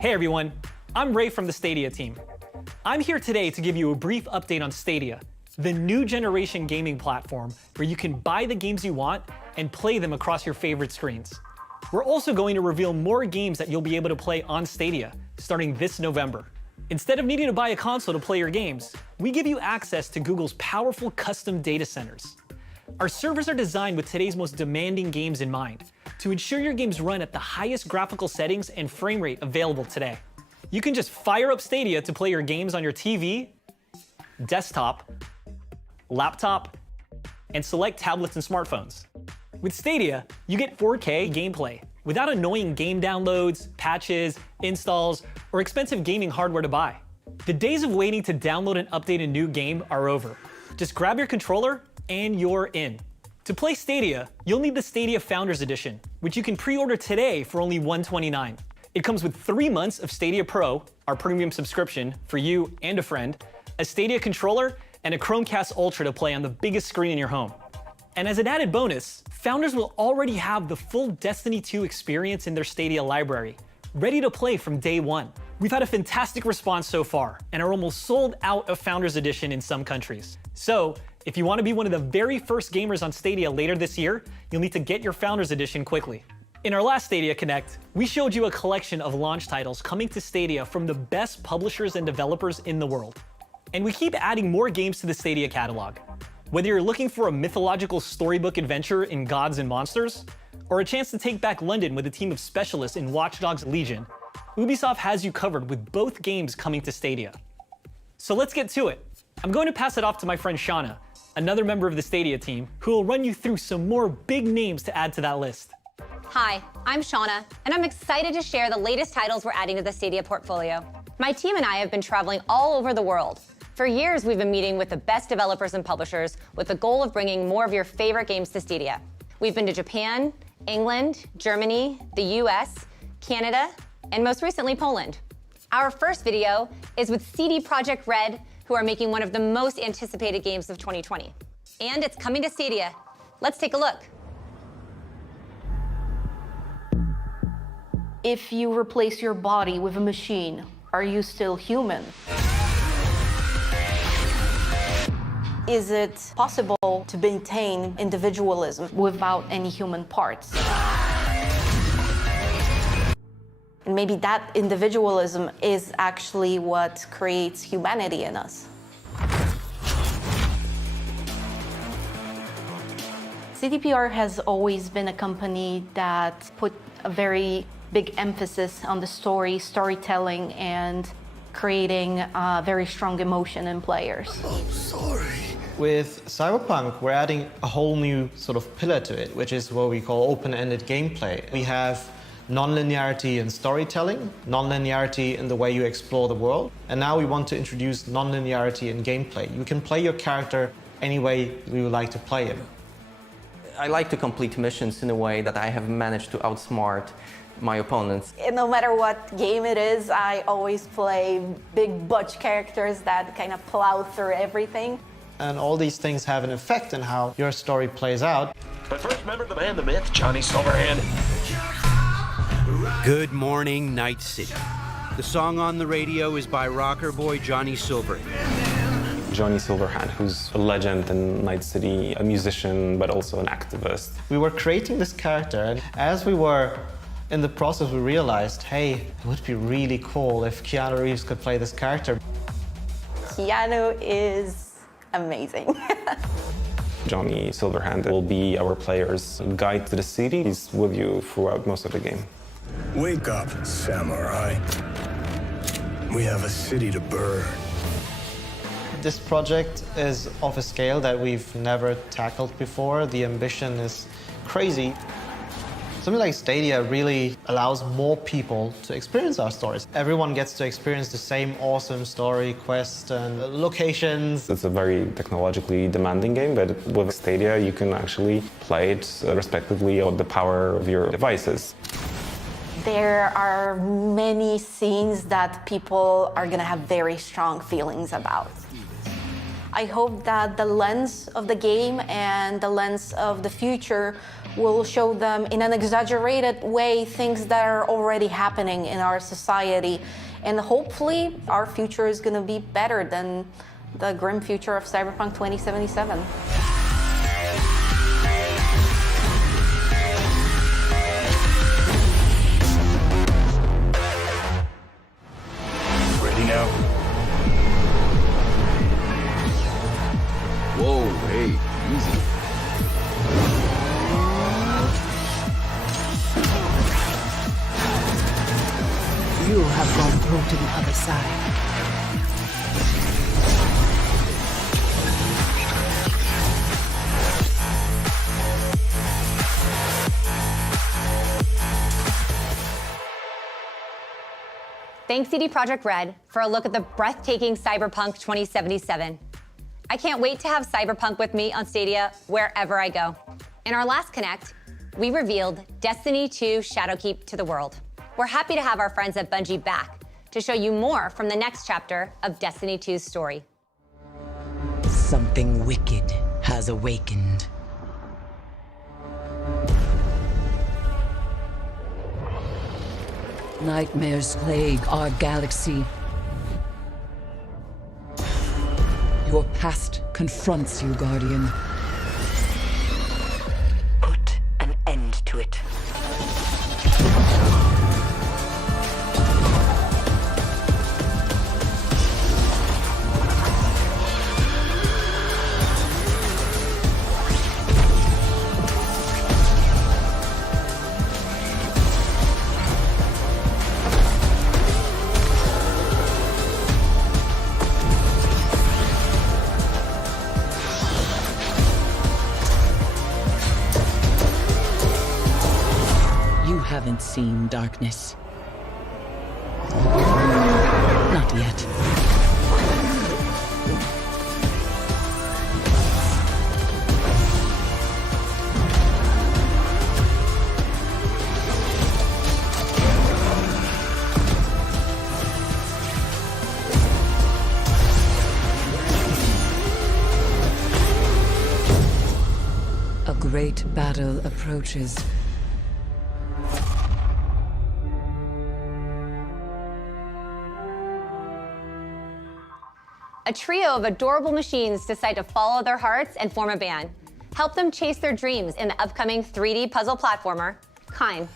Hey everyone, I'm Ray from the Stadia team. I'm here today to give you a brief update on Stadia, the new generation gaming platform where you can buy the games you want and play them across your favorite screens. We're also going to reveal more games that you'll be able to play on Stadia starting this November. Instead of needing to buy a console to play your games, we give you access to Google's powerful custom data centers. Our servers are designed with today's most demanding games in mind to ensure your games run at the highest graphical settings and frame rate available today. You can just fire up Stadia to play your games on your TV, desktop, laptop, and select tablets and smartphones. With Stadia, you get 4K gameplay without annoying game downloads, patches, installs, or expensive gaming hardware to buy. The days of waiting to download and update a new game are over. Just grab your controller and you're in. To play Stadia, you'll need the Stadia Founders Edition, which you can pre-order today for only $129. It comes with 3 months of Stadia Pro, our premium subscription for you and a friend, a Stadia controller, and a Chromecast Ultra to play on the biggest screen in your home. And as an added bonus, Founders will already have the full Destiny 2 experience in their Stadia library, ready to play from day one. We've had a fantastic response so far, and are almost sold out of Founders Edition in some countries. So, if you want to be one of the very first gamers on Stadia later this year, you'll need to get your Founders Edition quickly. In our last Stadia Connect, we showed you a collection of launch titles coming to Stadia from the best publishers and developers in the world. And we keep adding more games to the Stadia catalog. Whether you're looking for a mythological storybook adventure in Gods and Monsters, or a chance to take back London with a team of specialists in Watch Dogs Legion, Ubisoft has you covered with both games coming to Stadia. So let's get to it. I'm going to pass it off to my friend Shauna, another member of the Stadia team, who will run you through some more big names to add to that list. Hi, I'm Shauna, and I'm excited to share the latest titles we're adding to the Stadia portfolio. My team and I have been traveling all over the world. For years, we've been meeting with the best developers and publishers with the goal of bringing more of your favorite games to Stadia. We've been to Japan, England, Germany, the US, Canada, and most recently, Poland. Our first video is with CD Projekt Red, who are making one of the most anticipated games of 2020. And it's coming to Stadia. Let's take a look. If you replace your body with a machine, are you still human? Is it possible to maintain individualism without any human parts? And maybe that individualism is actually what creates humanity in us. CDPR has always been a company that put a very big emphasis on the storytelling, and creating very strong emotion in players. Oh, sorry. With Cyberpunk, we're adding a whole new sort of pillar to it, which is what we call open-ended gameplay. We have non-linearity in storytelling, non-linearity in the way you explore the world, and now we want to introduce non-linearity in gameplay. You can play your character any way you would like to play him. I like to complete missions in a way that I have managed to outsmart my opponents. And no matter what game it is, I always play big butch characters that kind of plow through everything. And all these things have an effect on how your story plays out. But first, remember the man, the myth, Johnny Silverhand. Good morning, Night City. The song on the radio is by rocker boy Johnny Silverhand. Johnny Silverhand, who's a legend in Night City, a musician, but also an activist. We were creating this character, and as we were in the process, we realized, hey, it would be really cool if Keanu Reeves could play this character. Keanu is amazing. Johnny Silverhand will be our player's guide to the city. He's with you throughout most of the game. Wake up, samurai. We have a city to burn. This project is of a scale that we've never tackled before. The ambition is crazy. Something like Stadia really allows more people to experience our stories. Everyone gets to experience the same awesome story, quest, and locations. It's a very technologically demanding game, but with Stadia you can actually play it respectively on the power of your devices. There are many scenes that people are going to have very strong feelings about. I hope that the lens of the game and the lens of the future We'll show them in an exaggerated way things that are already happening in our society. And hopefully our future is going to be better than the grim future of Cyberpunk 2077. Ready now? Whoa, hey, easy. You have gone through to the other side. Thanks CD Projekt Red for a look at the breathtaking Cyberpunk 2077. I can't wait to have Cyberpunk with me on Stadia wherever I go. In our last Connect, we revealed Destiny 2 Shadowkeep to the world. We're happy to have our friends at Bungie back to show you more from the next chapter of Destiny 2's story. Something wicked has awakened. Nightmares plague our galaxy. Your past confronts you, Guardian. Put an end to it. Haven't seen darkness. Not yet. A great battle approaches. A trio of adorable machines decide to follow their hearts and form a band. Help them chase their dreams in the upcoming 3D puzzle platformer, Kine.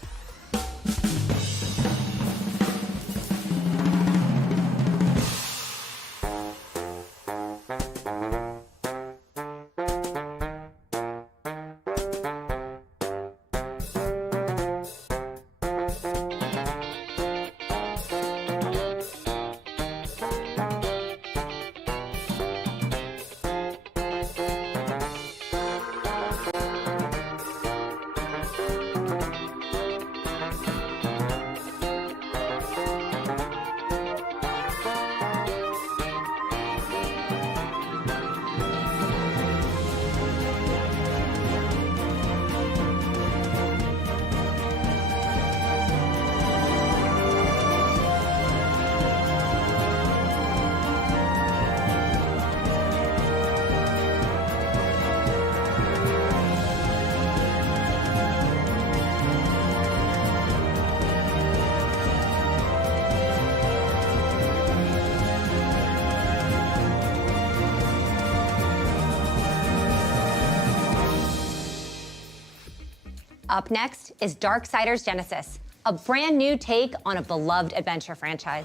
Up next is Darksiders Genesis, a brand new take on a beloved adventure franchise.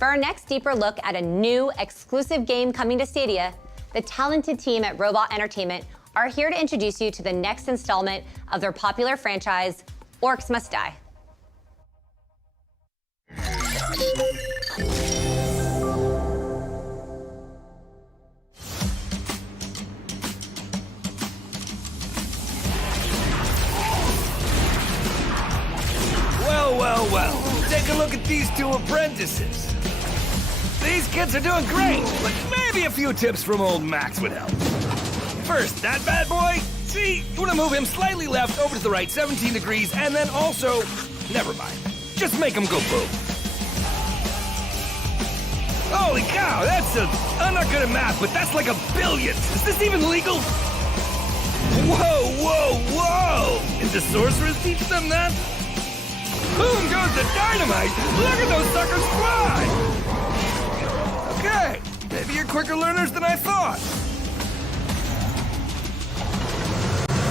For our next deeper look at a new exclusive game coming to Stadia, the talented team at Robot Entertainment are here to introduce you to the next installment of their popular franchise, Orcs Must Die. Well, take a look at these two apprentices. These kids are doing great, but maybe a few tips from old Max would help. First, that bad boy, see, you want to move him slightly left over to the right 17 degrees, and then also, never mind, just make him go boom. Holy cow, I'm not good at math, but that's like $1 billion. Is this even legal? Whoa! Did the sorcerers teach them that? Boom goes the dynamite! Look at those suckers fly! Okay, maybe you're quicker learners than I thought.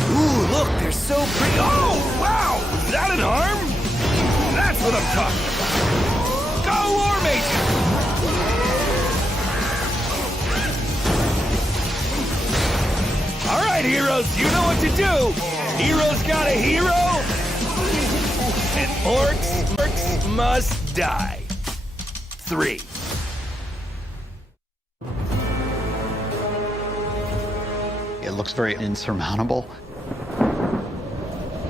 Ooh, look, they're so pretty. Oh, wow! Is that an arm? That's what I'm talking about. Go, War Mages! All right, heroes, you know what to do. Heroes got a hero. And orcs must die. 3. It looks very insurmountable.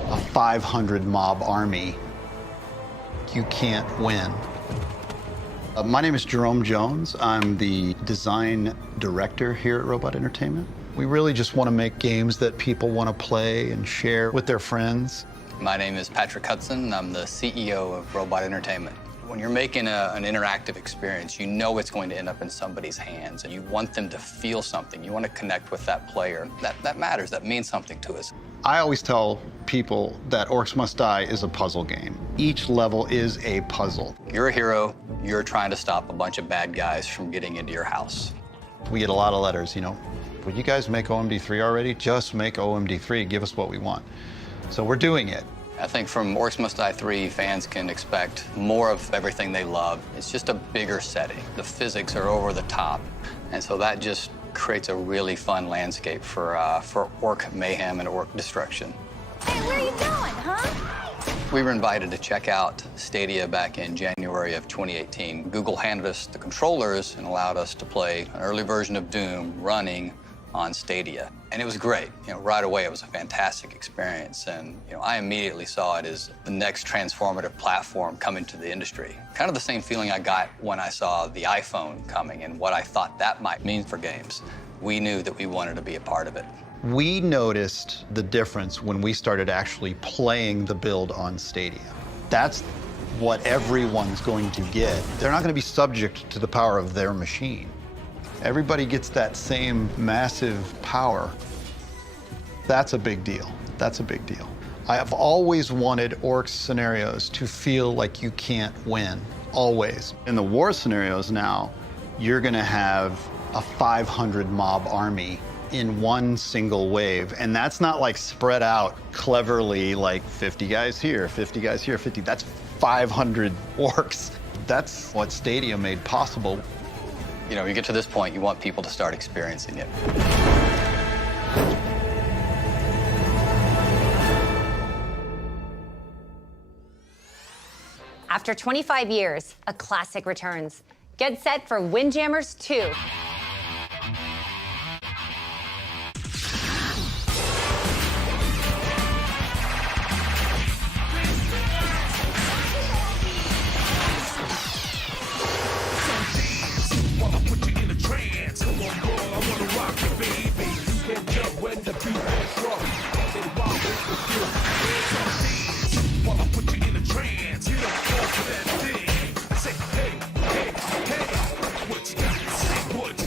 A 500 mob army. You can't win. My name is Jerome Jones. I'm the design director here at Robot Entertainment. We really just want to make games that people want to play and share with their friends. My name is Patrick Hudson. I'm the CEO of Robot Entertainment. When you're making an interactive experience, you know it's going to end up in somebody's hands, and you want them to feel something. You want to connect with that player. That matters. That means something to us. I always tell people that Orcs Must Die is a puzzle game. Each level is a puzzle. You're a hero. You're trying to stop a bunch of bad guys from getting into your house. We get a lot of letters, would you guys make OMD3 already? Just make OMD3. Give us what we want. So we're doing it. I think from Orcs Must Die 3, fans can expect more of everything they love. It's just a bigger setting. The physics are over the top, and so that just creates a really fun landscape for orc mayhem and orc destruction. Hey, where are you going, huh? We were invited to check out Stadia back in January of 2018. Google handed us the controllers and allowed us to play an early version of Doom running on Stadia. And it was great. Right away, it was a fantastic experience. And, I immediately saw it as the next transformative platform coming to the industry. Kind of the same feeling I got when I saw the iPhone coming and what I thought that might mean for games. We knew that we wanted to be a part of it. We noticed the difference when we started actually playing the build on Stadia. That's what everyone's going to get. They're not going to be subject to the power of their machine. Everybody gets that same massive power. That's a big deal. That's a big deal. I have always wanted orcs scenarios to feel like you can't win, always. In the war scenarios now, you're gonna have a 500 mob army in one single wave. And that's not like spread out cleverly, like 50 guys here, 50 guys here, 50. That's 500 orcs. That's what Stadia made possible. You get to this point, you want people to start experiencing it. After 25 years, a classic returns. Get set for Windjammers 2. What you got? Say what?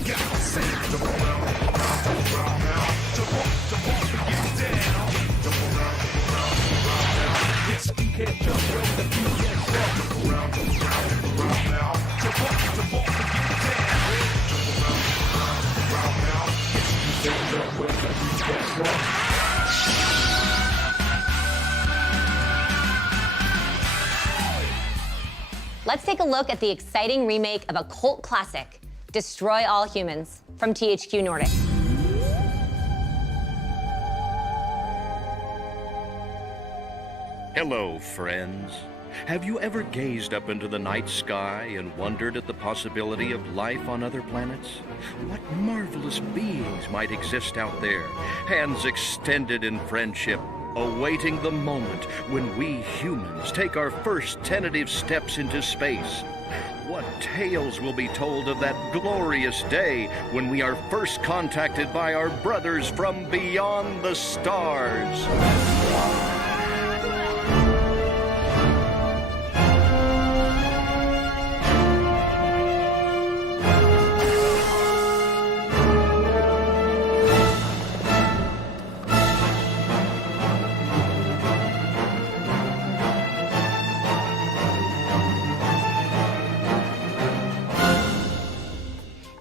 Let's take a look at the exciting remake of a cult classic, Destroy All Humans, from THQ Nordic. Hello, friends. Have you ever gazed up into the night sky and wondered at the possibility of life on other planets? What marvelous beings might exist out there, hands extended in friendship, awaiting the moment when we humans take our first tentative steps into space? What tales will be told of that glorious day when we are first contacted by our brothers from beyond the stars?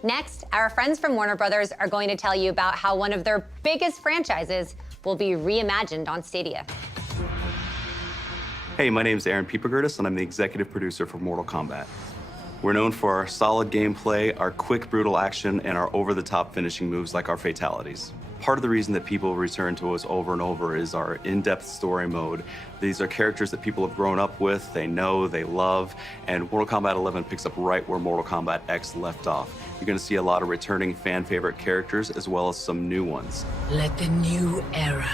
Next, our friends from Warner Brothers are going to tell you about how one of their biggest franchises will be reimagined on Stadia. Hey, my name is Aaron Piepergertis, and I'm the executive producer for Mortal Kombat. We're known for our solid gameplay, our quick, brutal action, and our over-the-top finishing moves like our fatalities. Part of the reason that people return to us over and over is our in-depth story mode. These are characters that people have grown up with, they know, they love, and Mortal Kombat 11 picks up right where Mortal Kombat X left off. You're going to see a lot of returning fan-favorite characters as well as some new ones. Let the new era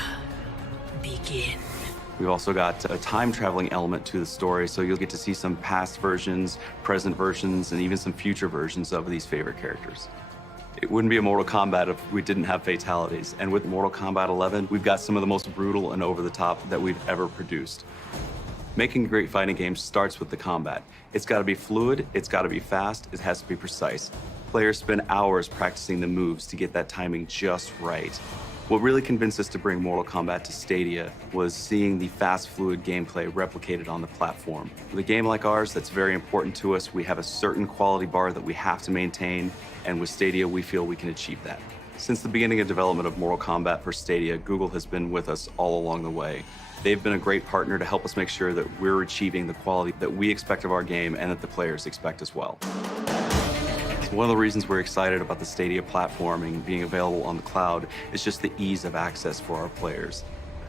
begin. We've also got a time-traveling element to the story, so you'll get to see some past versions, present versions, and even some future versions of these favorite characters. It wouldn't be a Mortal Kombat if we didn't have fatalities. And with Mortal Kombat 11, we've got some of the most brutal and over-the-top that we've ever produced. Making a great fighting game starts with the combat. It's got to be fluid, it's got to be fast, it has to be precise. Players spend hours practicing the moves to get that timing just right. What really convinced us to bring Mortal Kombat to Stadia was seeing the fast, fluid gameplay replicated on the platform. With a game like ours that's very important to us, we have a certain quality bar that we have to maintain, and with Stadia, we feel we can achieve that. Since the beginning of development of Mortal Kombat for Stadia, Google has been with us all along the way. They've been a great partner to help us make sure that we're achieving the quality that we expect of our game and that the players expect as well. One of the reasons we're excited about the Stadia platform and being available on the cloud is just the ease of access for our players.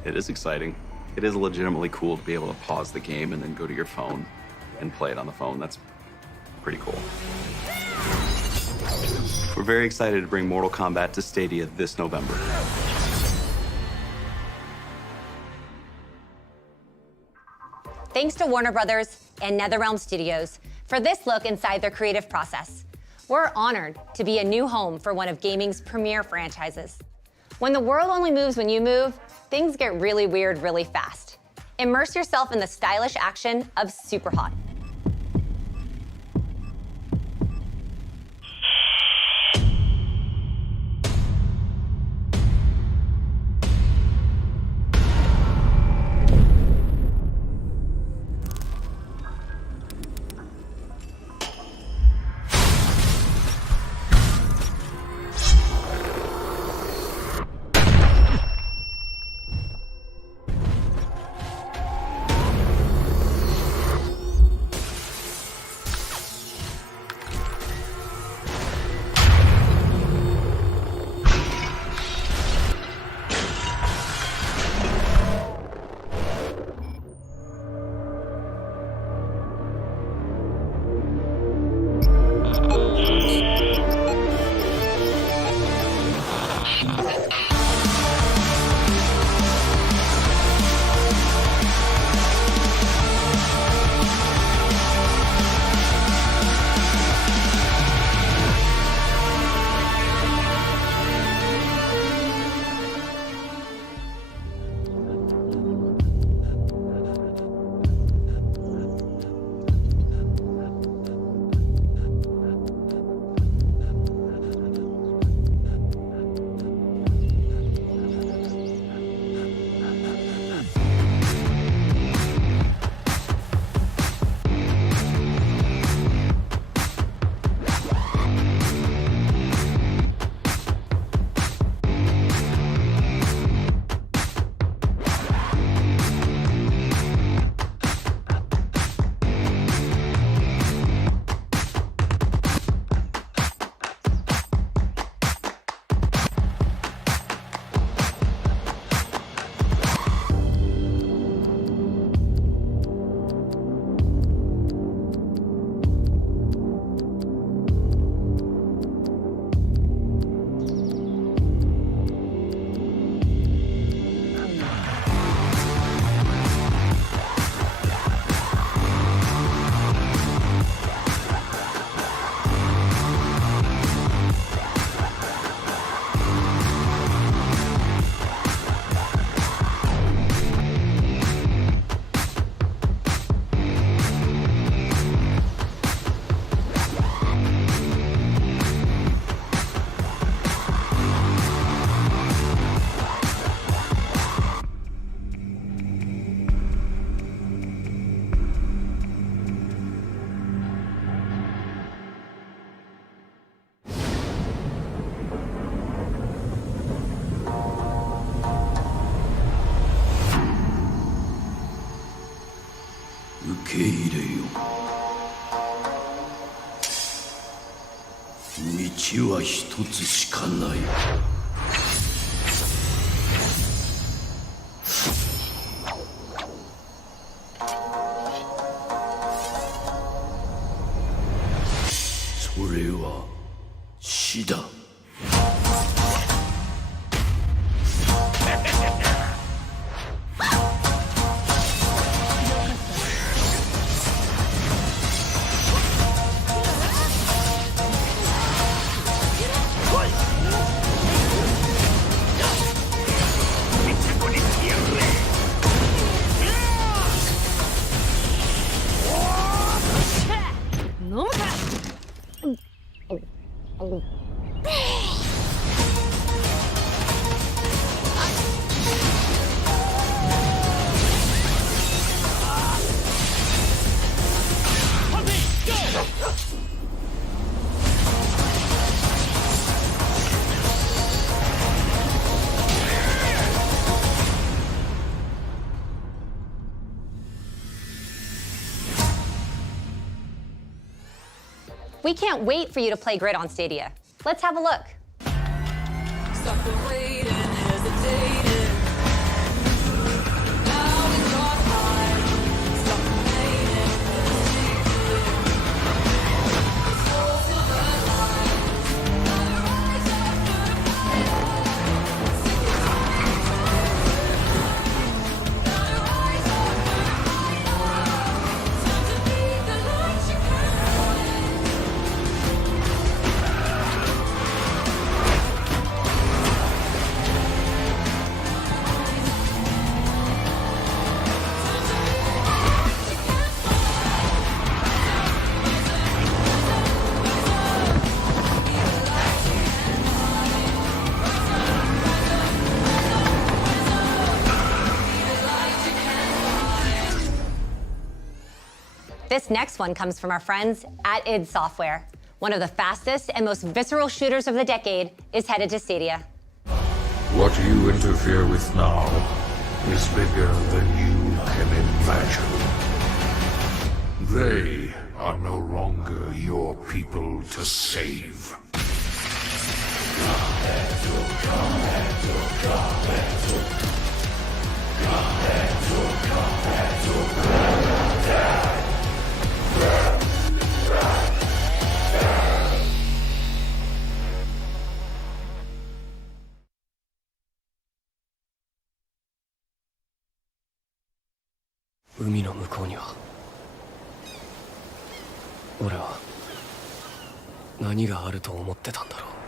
It is exciting. It is legitimately cool to be able to pause the game and then go to your phone and play it on the phone. That's pretty cool. We're very excited to bring Mortal Kombat to Stadia this November. Thanks to Warner Brothers and NetherRealm Studios for this look inside their creative process. We're honored to be a new home for one of gaming's premier franchises. When the world only moves when you move, things get really weird really fast. Immerse yourself in the stylish action of Superhot. け入れよ。道は一つしかない。それは死だ。We can't wait for you to play Grid on Stadia. Let's have a look. This next one comes from our friends at id Software. One of the fastest and most visceral shooters of the decade is headed to Stadia. What you interfere with now is bigger than you can imagine. They are no longer your people to save. Umi no mukou ni wa ore wa nani ga aru to omotte ta n darou.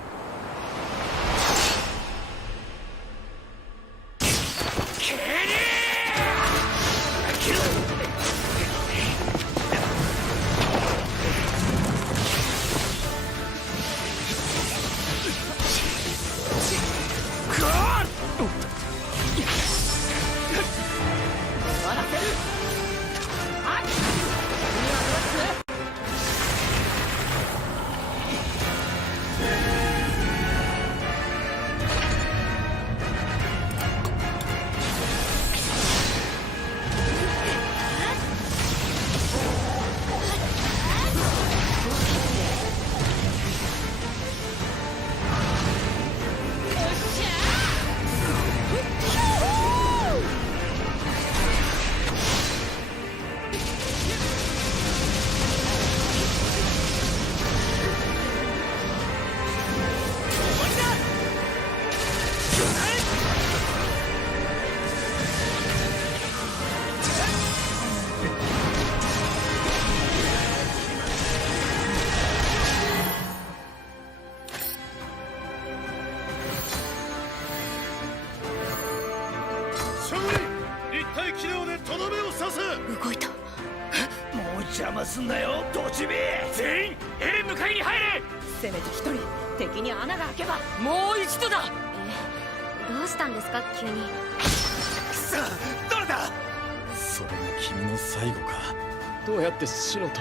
It's 白と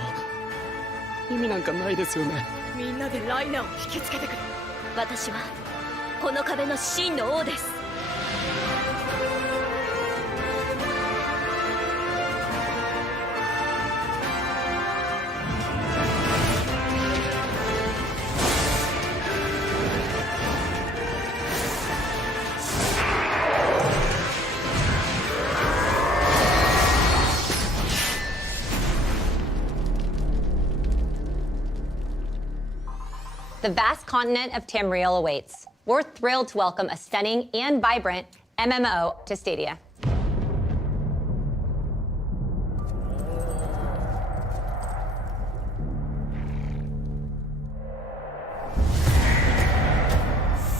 意味なんかないですよね。みんなでライナーを引きつけてくれ。私はこの壁の真の王です。The vast continent of Tamriel awaits. We're thrilled to welcome a stunning and vibrant MMO to Stadia.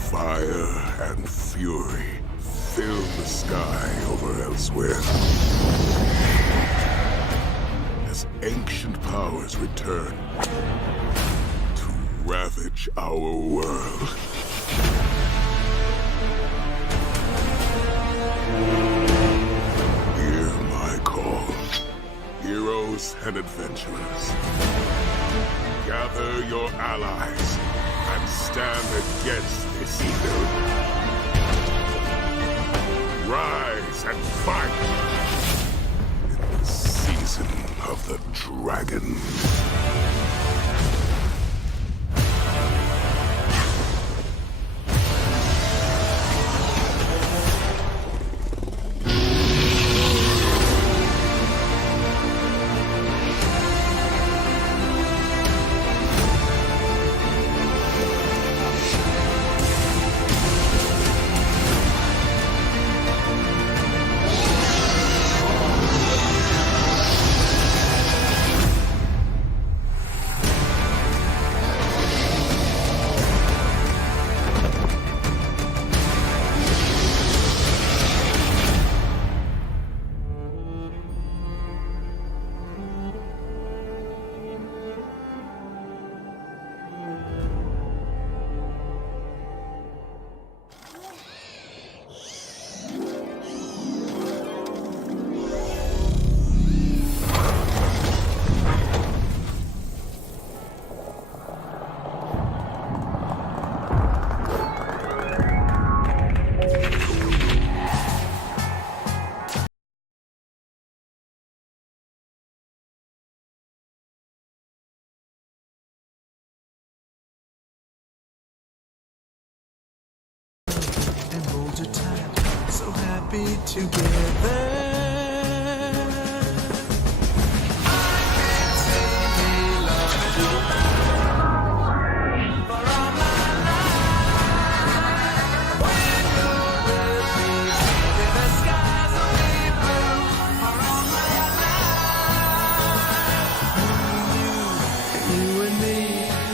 Fire and fury fill the sky over elsewhere. As ancient powers return to ravage our world. Hear my call. Heroes and adventurers. Gather your allies and stand against this evil. Rise and fight in the season of the dragon. And hold you tight, so happy together.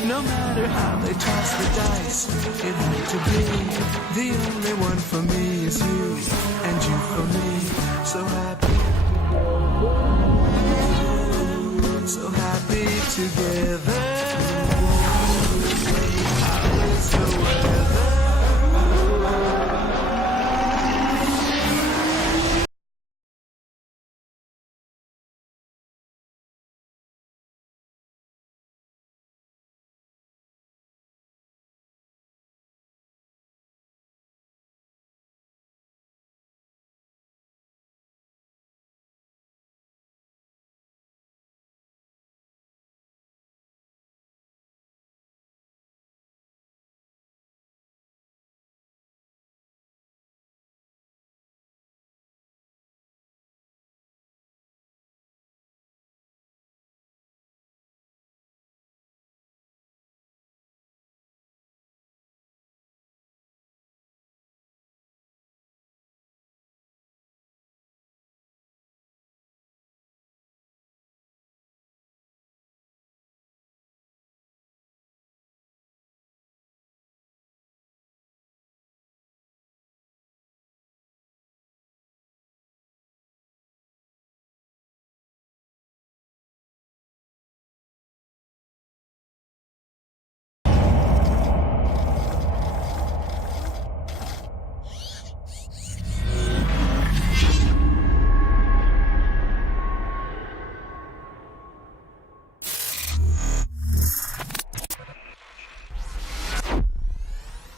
No matter how they toss the dice, it had to be. The only one for me is you, and you for me. So happy, so happy together. How is the weather?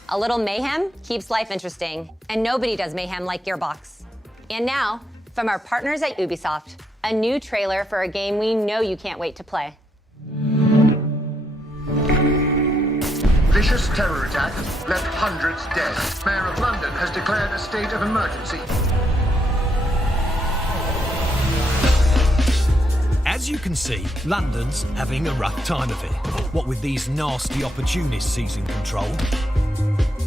A little mayhem keeps life interesting, and nobody does mayhem like Gearbox. And now, from our partners at Ubisoft, a new trailer for a game we know you can't wait to play. Vicious terror attack left hundreds dead. Mayor of London has declared a state of emergency. As you can see, London's having a rough time of it. What with these nasty opportunists seizing control.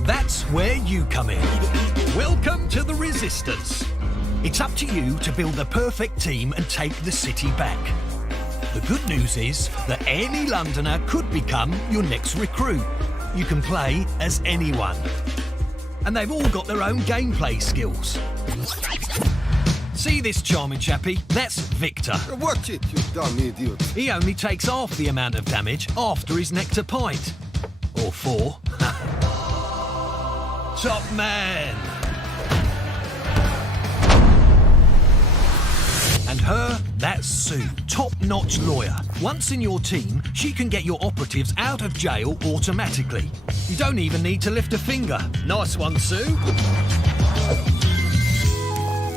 That's where you come in. Welcome to the Resistance. It's up to you to build the perfect team and take the city back. The good news is that any Londoner could become your next recruit. You can play as anyone. And they've all got their own gameplay skills. See this charming chappie? That's Victor. Watch it, you dumb idiot. He only takes half the amount of damage after his nectar pint. Or 4. Top man! And her, that's Sue, top-notch lawyer. Once in your team, she can get your operatives out of jail automatically. You don't even need to lift a finger. Nice one, Sue.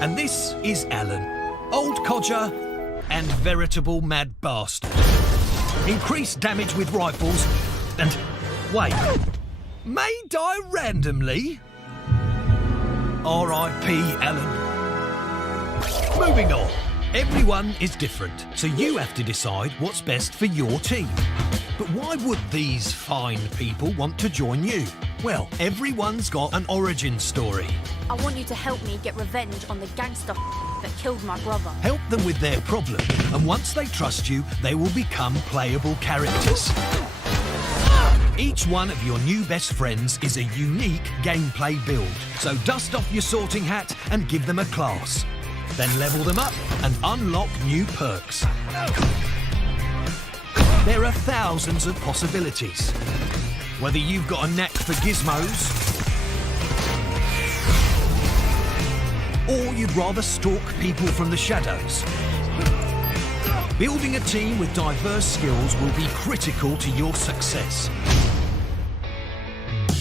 And this is Alan, old codger and veritable mad bastard. Increased damage with rifles and... wait, may die randomly? R.I.P. Alan. Moving on. Everyone is different, so you have to decide what's best for your team. But why would these fine people want to join you? Well, everyone's got an origin story. I want you to help me get revenge on the gangster that killed my brother. Help them with their problem, and once they trust you, they will become playable characters. Each one of your new best friends is a unique gameplay build, so dust off your sorting hat and give them a class. Then level them up and unlock new perks. There are thousands of possibilities. Whether you've got a knack for gizmos, or you'd rather stalk people from the shadows. Building a team with diverse skills will be critical to your success.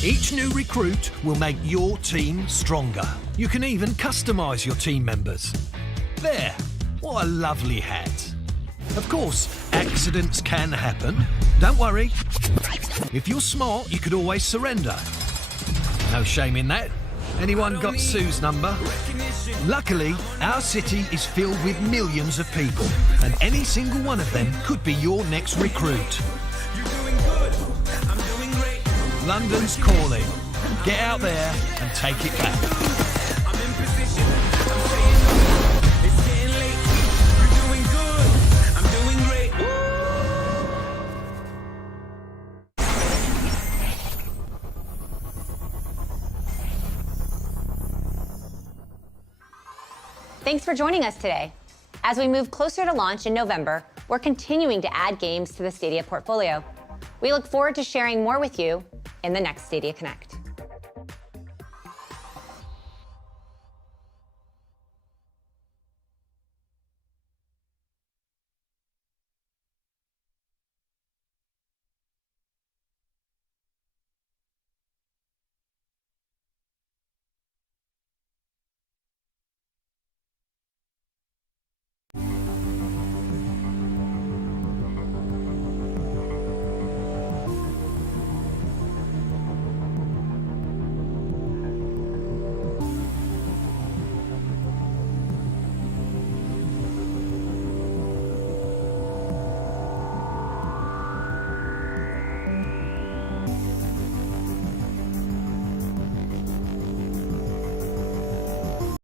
Each new recruit will make your team stronger. You can even customise your team members. There, what a lovely hat. Of course, accidents can happen. Don't worry. If you're smart, you could always surrender. No shame in that. Anyone got Sue's number? Luckily, our city is filled with millions of people, and any single one of them could be your next recruit. London's calling. Get out there and take it back. Thanks for joining us today. As we move closer to launch in November, we're continuing to add games to the Stadia portfolio. We look forward to sharing more with you in the next Stadia Connect.